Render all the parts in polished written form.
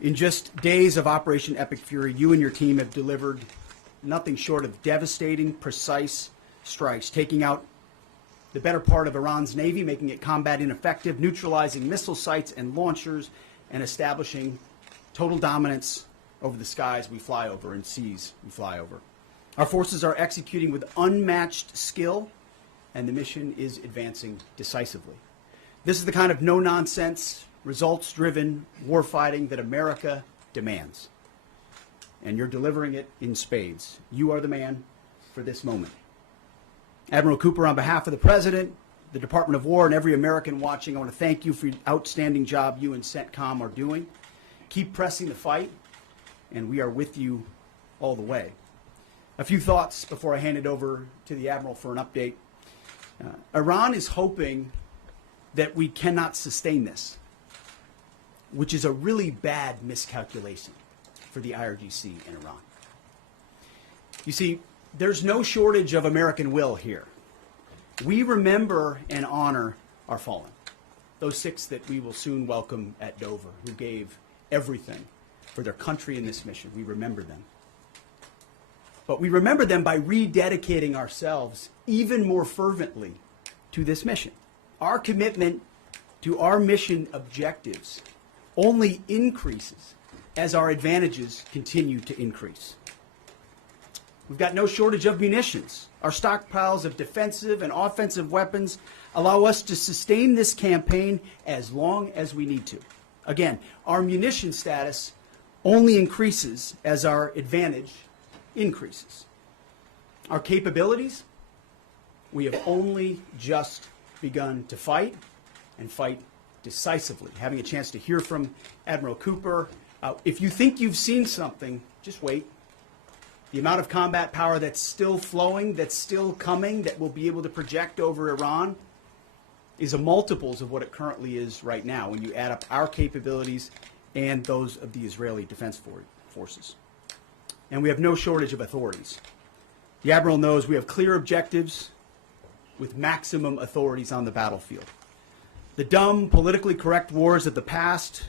In just days of Operation Epic Fury, you and your team have delivered nothing short of devastating, precise strikes, taking out the better part of Iran's Navy, making it combat ineffective, neutralizing missile sites and launchers, and establishing total dominance over the skies we fly over and seas we fly over. Our forces are executing with unmatched skill, and the mission is advancing decisively. This is the kind of no-nonsense, results-driven warfighting that America demands. And you're delivering it in spades. You are the man for this moment. Admiral Cooper, on behalf of the President, the Department of War, and every American watching, I want to thank you for the outstanding job you and CENTCOM are doing. Keep pressing the fight, and we are with you all the way. A few thoughts before I hand it over to the Admiral for an update. Iran is hoping that we cannot sustain this, which is a really bad miscalculation for the IRGC in Iran. You see, there's no shortage of American will here. We remember and honor our fallen, those 6 that we will soon welcome at Dover, who gave everything for their country in this mission. We remember them. But we remember them by rededicating ourselves even more fervently to this mission. Our commitment to our mission objectives only increases as our advantages continue to increase. We've got no shortage of munitions. Our stockpiles of defensive and offensive weapons allow us to sustain this campaign as long as we need to. Again, our munition status only increases as our advantage increases. Our capabilities, we have only just begun to fight, and fight decisively. Having a chance to hear from Admiral Cooper. If you think you've seen something, just wait. The amount of combat power that's still flowing, that's still coming, that we'll be able to project over Iran is a multiples of what it currently is right now when you add up our capabilities and those of the Israeli Defense Forces. And we have no shortage of authorities. The Admiral knows we have clear objectives with maximum authorities on the battlefield. The dumb, politically correct wars of the past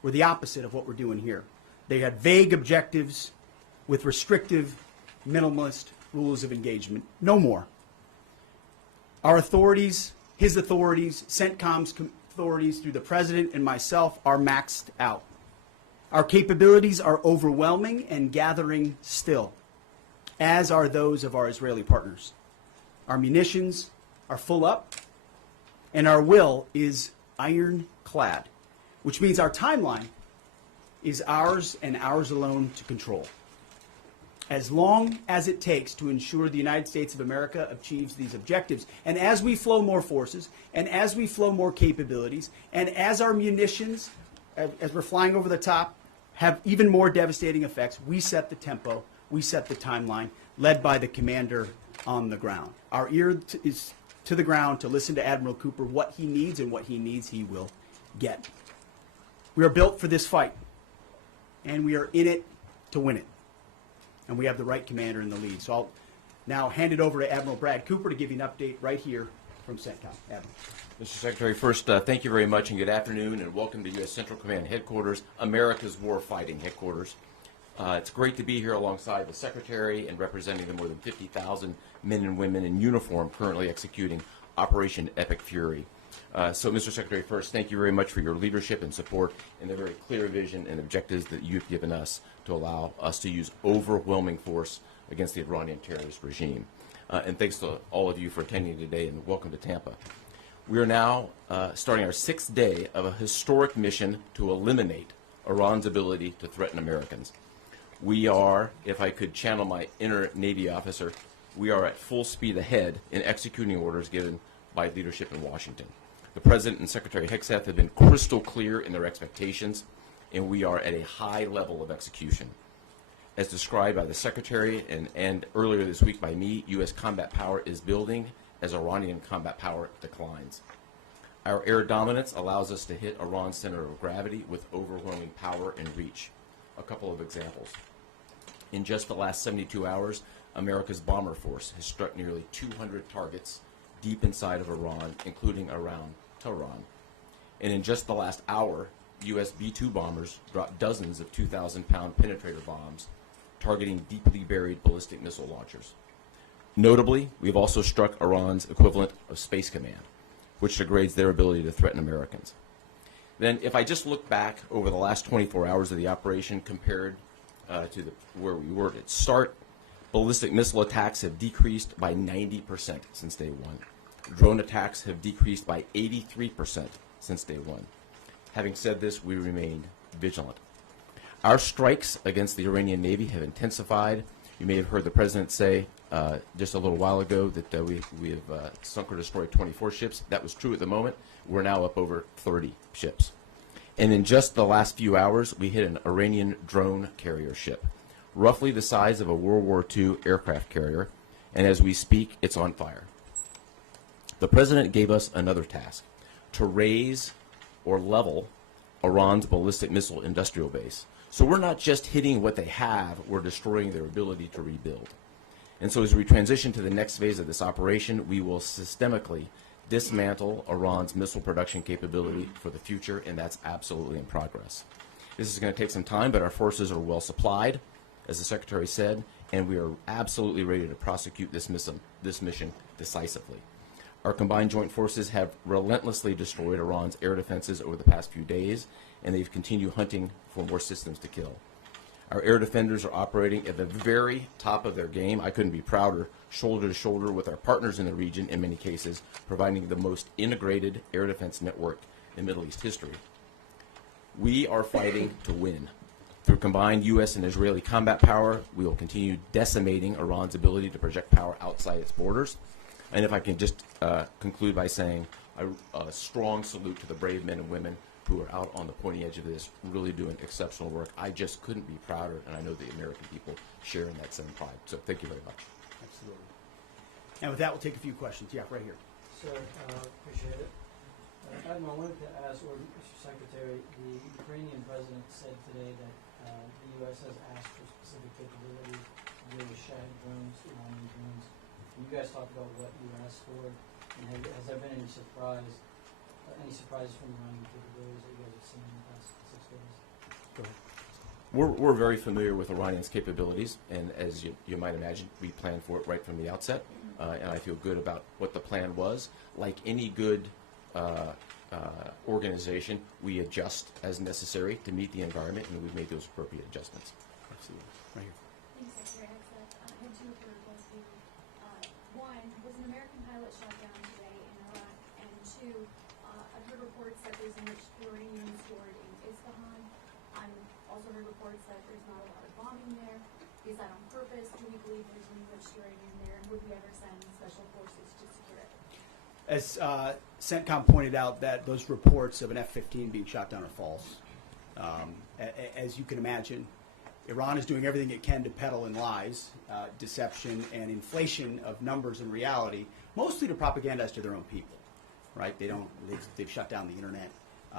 were the opposite of what we're doing here. They had vague objectives with restrictive, minimalist rules of engagement. No more. Our authorities, his authorities, CENTCOM's authorities through the President and myself are maxed out. Our capabilities are overwhelming and gathering still, as are those of our Israeli partners. Our munitions are full up, and our will is ironclad, which means our timeline is ours and ours alone to control. As long as it takes to ensure the United States of America achieves these objectives. And as we flow more forces, and as we flow more capabilities, and as our munitions, as we're flying over the top, have even more devastating effects, we set the tempo, we set the timeline, led by the commander on the ground. Our ear is to the ground to listen to Admiral Cooper. What he needs and what he needs, he will get. We are built for this fight, and we are in it to win it. And we have the right commander in the lead. So I'll now hand it over to Admiral Brad Cooper to give you an update right here from CENTCOM. Admiral. Mr. Secretary, first, thank you very much and good afternoon, and welcome to U.S. Central Command Headquarters, America's warfighting headquarters. It's great to be here alongside the Secretary and representing the more than 50,000 men and women in uniform currently executing Operation Epic Fury. So, Mr. Secretary, first, thank you very much for your leadership and support and the very clear vision and objectives that you've given us to allow us to use overwhelming force against the Iranian terrorist regime. And thanks to all of you for attending today, and welcome to Tampa. We are now starting our 6th day of a historic mission to eliminate Iran's ability to threaten Americans. We are, if I could channel my inner Navy officer, we are at full speed ahead in executing orders given by leadership in Washington. The President and Secretary Hegseth have been crystal clear in their expectations, and we are at a high level of execution. As described by the Secretary and earlier this week by me, U.S. combat power is building as Iranian combat power declines. Our air dominance allows us to hit Iran's center of gravity with overwhelming power and reach. A couple of examples. In just the last 72 hours, America's bomber force has struck nearly 200 targets deep inside of Iran, including around Tehran. And in just the last hour, U.S. B-2 bombers dropped dozens of 2,000-pound penetrator bombs targeting deeply buried ballistic missile launchers. Notably, we've also struck Iran's equivalent of Space Command, which degrades their ability to threaten Americans. Then, if I just look back over the last 24 hours of the operation compared to where we were at start, ballistic missile attacks have decreased by 90% since day one. Drone attacks have decreased by 83% since day one. Having said this, we remain vigilant. Our strikes against the Iranian Navy have intensified. You may have heard the President say just a little while ago that we have sunk or destroyed 24 ships. That was true at the moment. We're now up over 30 ships. And in just the last few hours, we hit an Iranian drone carrier ship, roughly the size of a World War II aircraft carrier, and as we speak, it's on fire. The President gave us another task, to raise or level Iran's ballistic missile industrial base. So we're not just hitting what they have, we're destroying their ability to rebuild. And so as we transition to the next phase of this operation, we will systemically dismantle Iran's missile production capability for the future, and that's absolutely in progress. This is going to take some time, but our forces are well supplied, as the Secretary said, and we are absolutely ready to prosecute this mission decisively. Our combined joint forces have relentlessly destroyed Iran's air defenses over the past few days, and they've continued hunting for more systems to kill. Our air defenders are operating at the very top of their game. I couldn't be prouder, shoulder to shoulder with our partners in the region in many cases, providing the most integrated air defense network in Middle East history. We are fighting to win. Through combined U.S. and Israeli combat power, we will continue decimating Iran's ability to project power outside its borders. And if I can just conclude by saying a strong salute to the brave men and women who are out on the pointy edge of this, really doing exceptional work. I just couldn't be prouder, and I know the American people share in that same pride. So thank you very much. Absolutely. And with that, we'll take a few questions. Yeah, right here. Sir, appreciate it. Adm, I wanted to ask, or Mr. Secretary, the Ukrainian president said today that the U.S. has asked for specific capabilities to deal with Shahid drones, Iranian drones. And you guys talked about what you asked for, and has there been any surprises from Iranian capabilities that you guys have seen in the past 6 days? Go ahead. We're very familiar with Iranian's capabilities, and as you might imagine, we planned for it right from the outset, and I feel good about what the plan was. Like any good organization, we adjust as necessary to meet the environment, and we've made those appropriate adjustments. Absolutely. Right here. Thanks, Secretary Hegseth. I have two for both of you. One, was an American pilot shot down today in Iraq? And two, I've heard reports that there's enriched uranium stored in Isfahan. I've also heard reports that there's not a lot of bombing there. Is that on purpose? Do we believe there's enriched uranium there? And would we ever send special forces to secure it? As CENTCOM pointed out, that those reports of an F-15 being shot down are false. As you can imagine, Iran is doing everything it can to peddle in lies, deception, and inflation of numbers and reality, mostly to propagandize to their own people, right? They've shut down the internet.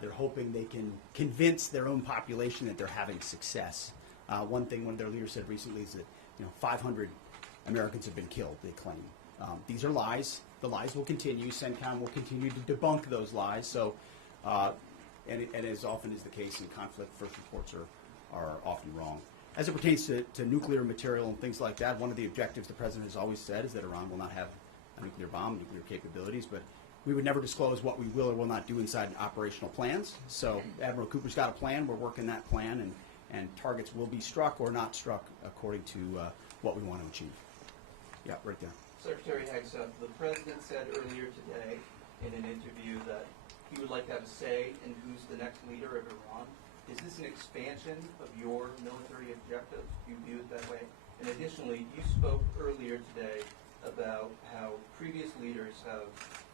They're hoping they can convince their own population that they're having success. One thing one of their leaders said recently is that 500 Americans have been killed, they claim. These are lies. The lies will continue. CENTCOM will continue to debunk those lies. So, and as often is the case in conflict, first reports are often wrong. As it pertains to nuclear material and things like that, one of the objectives the President has always said is that Iran will not have a nuclear bomb, nuclear capabilities, but we would never disclose what we will or will not do inside operational plans. So Admiral Cooper's got a plan. We're working that plan, and targets will be struck or not struck according to what we want to achieve. Yeah, right there. Secretary Hegseth, the President said earlier today in an interview that he would like to have a say in who's the next leader of Iran. Is this an expansion of your military objectives? Do you view it that way? And additionally, you spoke earlier today about how previous leaders have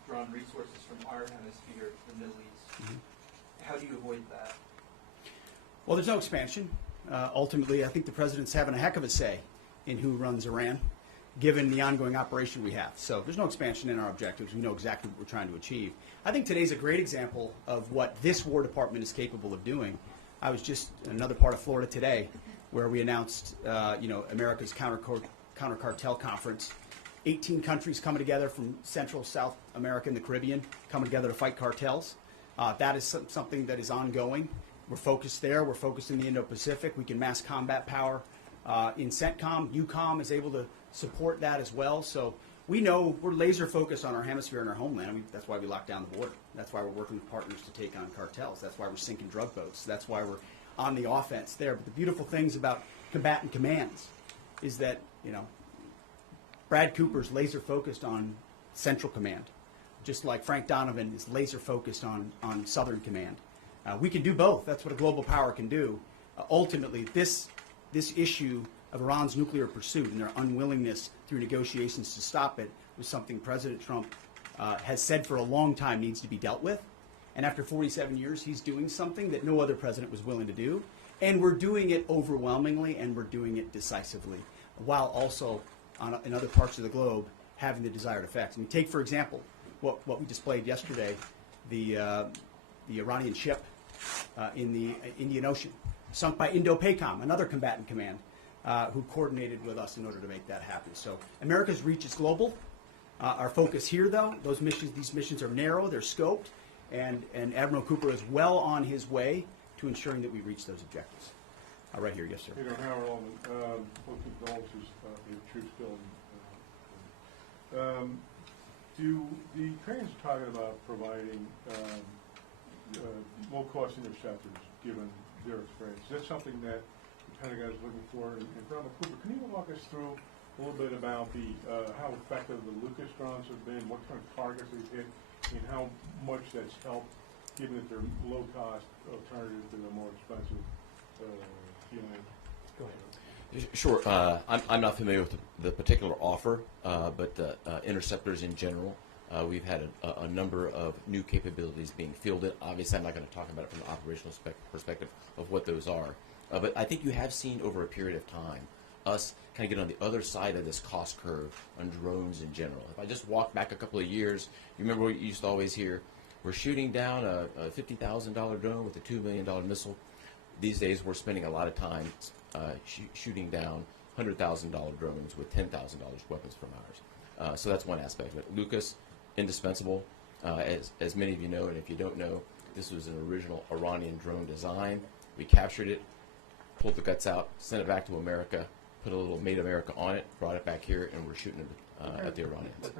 drawn resources from our hemisphere to the Middle East. Mm-hmm. How do you avoid that? Well, there's no expansion. Ultimately, I think the President's having a heck of a say in who runs Iran, given the ongoing operation we have. So there's no expansion in our objectives. We know exactly what we're trying to achieve. I think today's a great example of what this War Department is capable of doing. I was just in another part of Florida today where we announced, America's counter cartel conference. 18 countries coming together from Central, South America, and the Caribbean coming together to fight cartels. That is something that is ongoing. We're focused there. We're focused in the Indo-Pacific. We can mass combat power in CENTCOM. UCOM is able to support that as well. So we know we're laser focused on our hemisphere and our homeland. I mean, that's why we locked down the border. That's why we're working with partners to take on cartels. That's why we're sinking drug boats. That's why we're on the offense there. But the beautiful things about combatant commands is that, you know, Brad Cooper's laser focused on Central Command, just like Frank Donovan is laser focused on Southern Command. We can do both. That's what a global power can do. Ultimately, this issue of Iran's nuclear pursuit and their unwillingness through negotiations to stop it was something President Trump has said for a long time needs to be dealt with. And after 47 years, he's doing something that no other president was willing to do. And we're doing it overwhelmingly, and we're doing it decisively, while also in other parts of the globe having the desired effects. I mean, take, for example, what we displayed yesterday, the Iranian ship in the Indian Ocean, sunk by Indo-PACOM, another combatant command, who coordinated with us in order to make that happen. So America's reach is global. Our focus here, though, these missions are narrow, they're scoped, and Admiral Cooper is well on his way to ensuring that we reach those objectives. Right here, yes, sir. Peter Howard Allman, both condolences your troops killed. Do the Ukrainians are talking about providing low-cost interceptors, given their experience? Is that something that the Pentagon is looking for? And Admiral Cooper, can you walk us through a little bit about how effective the Lucas drones have been, what kind of targets they've hit, and how much that's helped, given that they're low-cost alternatives to the more expensive helium? Go ahead. Sure. I'm not familiar with the particular offer, but interceptors in general, we've had a number of new capabilities being fielded. Obviously, I'm not going to talk about it from the operational perspective of what those are. But I think you have seen over a period of time us kind of get on the other side of this cost curve on drones in general. If I just walk back a couple of years, you remember what you used to always hear? We're shooting down a $50,000 drone with a $2 million missile. These days, we're spending a lot of time shooting down $100,000 drones with $10,000 weapons from ours. So that's one aspect of it. Lucas, indispensable. As many of you know, and if you don't know, this was an original Iranian drone design. We captured it, pulled the guts out, sent it back to America, put a little Made America on it, brought it back here, and we're shooting it at the Iranians.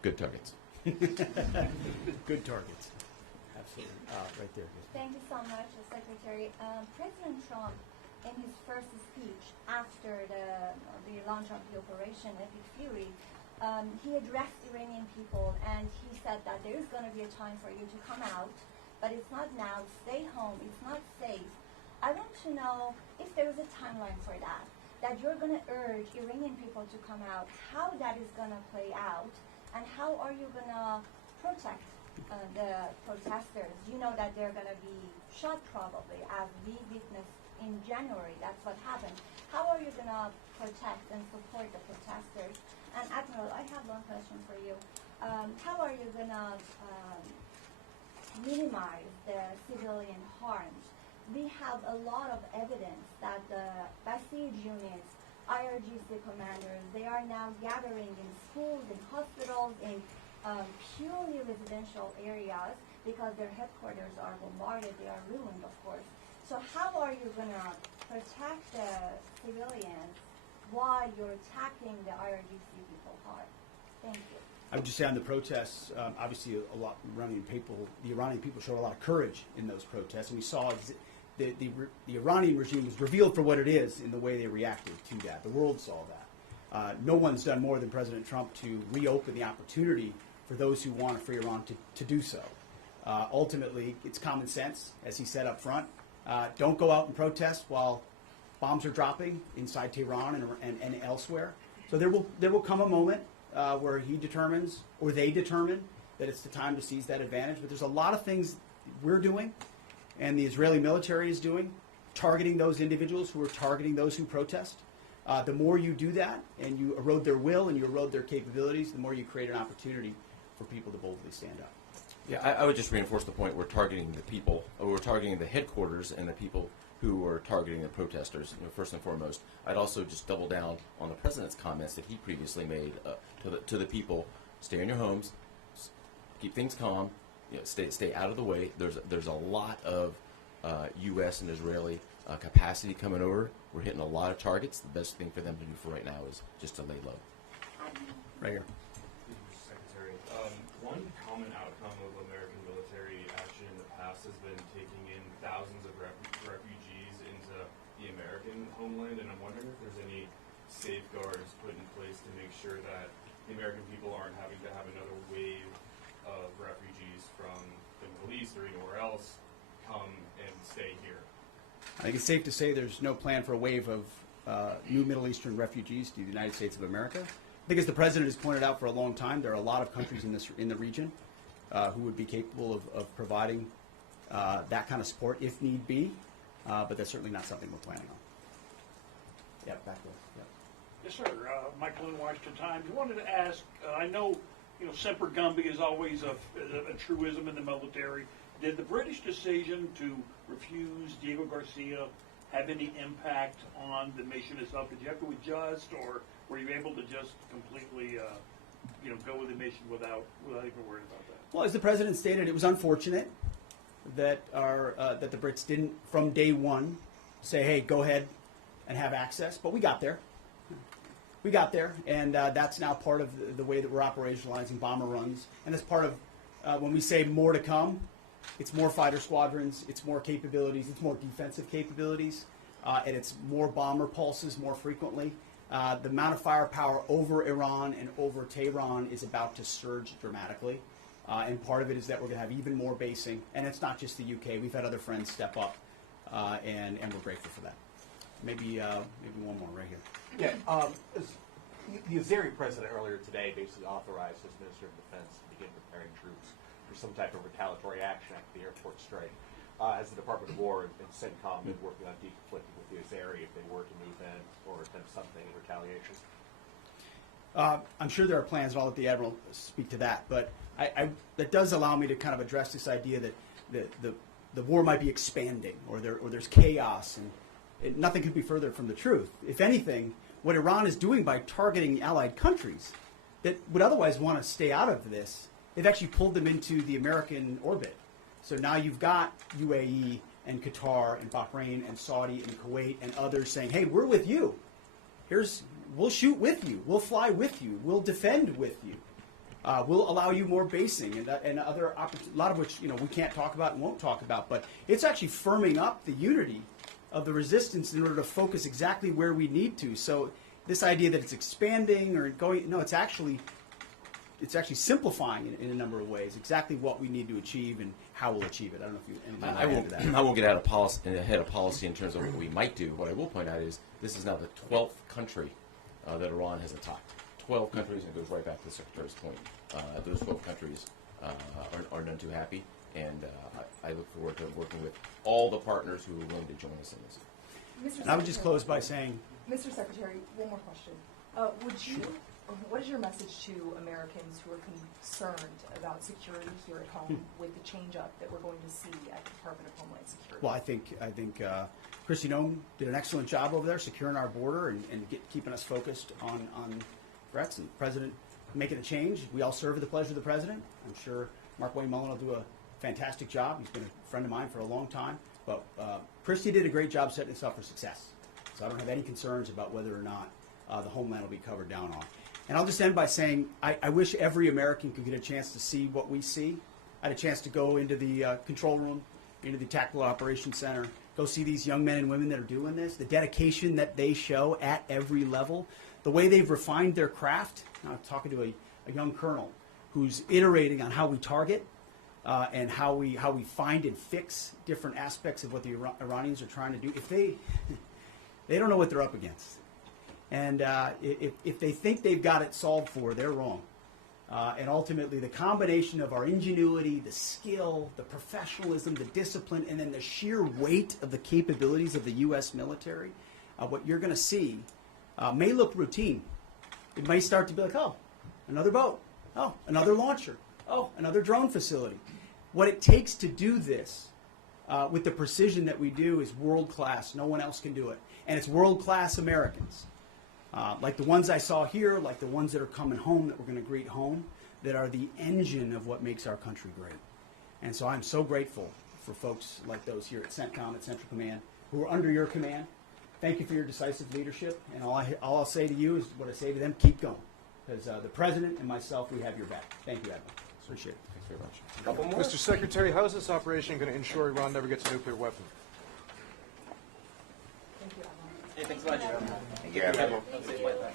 Good targets. Good targets. Absolutely. Right there. Thank you so much, Secretary. President Trump, in his first speech after the launch of the Operation Epic Fury, he addressed Iranian people and he said that there is going to be a time for you to come out, but it's not now. Stay home. It's not safe. I want to know if there is a timeline for that you're going to urge Iranian people to come out, how that is going to play out, and how are you going to protect the protesters? You know that they're going to be shot probably, as we witnessed in January. That's what happened. How are you going to protect and support the protesters? And Admiral, I have one question for you. How are you going to minimize the civilian harms? We have a lot of evidence that the Basij units, IRGC commanders, they are now gathering in schools, in hospitals, in purely residential areas because their headquarters are bombarded, they are ruined, of course. So how are you going to protect the civilians while you're attacking the IRGC people hard? Thank you. I would just say on the protests, obviously the Iranian people showed a lot of courage in those protests, and we saw the Iranian regime was revealed for what it is in the way they reacted to that. The world saw that. No one's done more than President Trump to reopen the opportunity for those who want a free Iran to do so. Ultimately, it's common sense, as he said up front. Don't go out and protest while bombs are dropping inside Tehran and elsewhere. So there will come a moment where he determines, or they determine, that it's the time to seize that advantage. But there's a lot of things we're doing and the Israeli military is doing, targeting those individuals who are targeting those who protest. The more you do that and you erode their will and you erode their capabilities, the more you create an opportunity for people to boldly stand up. Yeah, I would just reinforce the point. We're targeting the people, or we're targeting the headquarters and the people who are targeting the protesters, first and foremost. I'd also just double down on the president's comments that he previously made to the people. Stay in your homes, keep things calm, stay out of the way. There's a lot of U.S. and Israeli capacity coming over. We're hitting a lot of targets. The best thing for them to do for right now is just to lay low. Right here. Secretary, one common outcome of American military action in the past has been taking in thousands of refugees into the American homeland, and I'm wondering if there's any safeguards put in place to make sure that the American people aren't having to have another wave of refugees from the Middle East or anywhere else come and stay here. I think it's safe to say there's no plan for a wave of new Middle Eastern refugees to the United States of America. I think, as the president has pointed out for a long time, there are a lot of countries in the region who would be capable of providing that kind of support if need be, but that's certainly not something we're planning on. Yeah, back there. Yep. Yes, sir. Michael in Washington Times. I wanted to ask, I know, Semper Gumby is always a truism in the military. Did the British decision to refuse Diego Garcia have any impact on the mission itself? Did you have to adjust, or were you able to just completely, go with the mission without even worrying about that? Well, as the president stated, it was unfortunate that that the Brits didn't, from day one, say, "Hey, go ahead and have access." But we got there. We got there, and that's now part of the way that we're operationalizing bomber runs. And as part of when we say more to come, it's more fighter squadrons, it's more capabilities, it's more defensive capabilities, and it's more bomber pulses more frequently. The amount of firepower over Iran and over Tehran is about to surge dramatically. And part of it is that we're going to have even more basing. And it's not just the UK. We've had other friends step up, and we're grateful for that. Maybe one more right here. Yeah, the Azeri president earlier today basically authorized his Minister of Defense to begin preparing troops for some type of retaliatory action after the airport strike. Has the Department of War and CENTCOM been working on deconflicting with the Azeri if they were to move in or attempt something in retaliation? I'm sure there are plans, and I'll let the Admiral speak to that. But that does allow me to kind of address this idea that the war might be expanding, or there's chaos, and nothing could be further from the truth. If anything, what Iran is doing by targeting allied countries that would otherwise want to stay out of this, they've actually pulled them into the American orbit. So now you've got UAE and Qatar and Bahrain and Saudi and Kuwait and others saying, "Hey, we're with you. We'll shoot with you. We'll fly with you. We'll defend with you. We'll allow you more basing and other a lot of which we can't talk about and won't talk about. But it's actually firming up the unity of the resistance in order to focus exactly where we need to. So this idea that it's expanding or going, no, it's actually simplifying in a number of ways exactly what we need to achieve and how we'll achieve it. I don't know if you anything to add to that. I won't get ahead of policy in terms of what we might do. What I will point out is this is now the 12th country that Iran has attacked. 12 countries, and it goes right back to the Secretary's point. Those 12 countries are none too happy, and I look forward to working with all the partners who are willing to join us in this. And I would just close by saying, Mr. Secretary, one more question. What is your message to Americans who are concerned about security here at home with the change-up that we're going to see at the Department of Homeland Security? well, I think Kristi Noem did an excellent job over there securing our border and keeping us focused on threats, and the President making a change. We all serve at the pleasure of the President. I'm sure Mark Wayne Mullen will do a fantastic job. He's been a friend of mine for a long time. But Kristi did a great job setting us up for success. So I don't have any concerns about whether or not the homeland will be covered down on. And I'll just end by saying I wish every American could get a chance to see what we see. I had a chance to go into the control room, into the Tactical Operations Center, go see these young men and women that are doing this, the dedication that they show at every level, the way they've refined their craft. I'm talking to a young colonel who's iterating on how we target and how we find and fix different aspects of what the Iranians are trying to do. If they don't know what they're up against. And if they think they've got it solved for, they're wrong. And ultimately, the combination of our ingenuity, the skill, the professionalism, the discipline, and then the sheer weight of the capabilities of the U.S. military, what you're going to see may look routine. It may start to be like, oh, another boat. Oh, another launcher. Oh, another drone facility. What it takes to do this with the precision that we do is world-class. No one else can do it. And it's world-class Americans. Like the ones I saw here, like the ones that are coming home that we're going to greet home, that are the engine of what makes our country great. And so I'm so grateful for folks like those here at CENTCOM, at Central Command, who are under your command. Thank you for your decisive leadership, and all I'll say to you is what I say to them: keep going, because the President and myself, we have your back. Thank you, Admiral. Appreciate it. Thanks very much. Couple more. Mr. Secretary, how is this operation going to ensure Iran never gets a nuclear weapon? Thank you, Admiral. Hey, thanks so much. Thank you, Admiral. Have a safe flight back.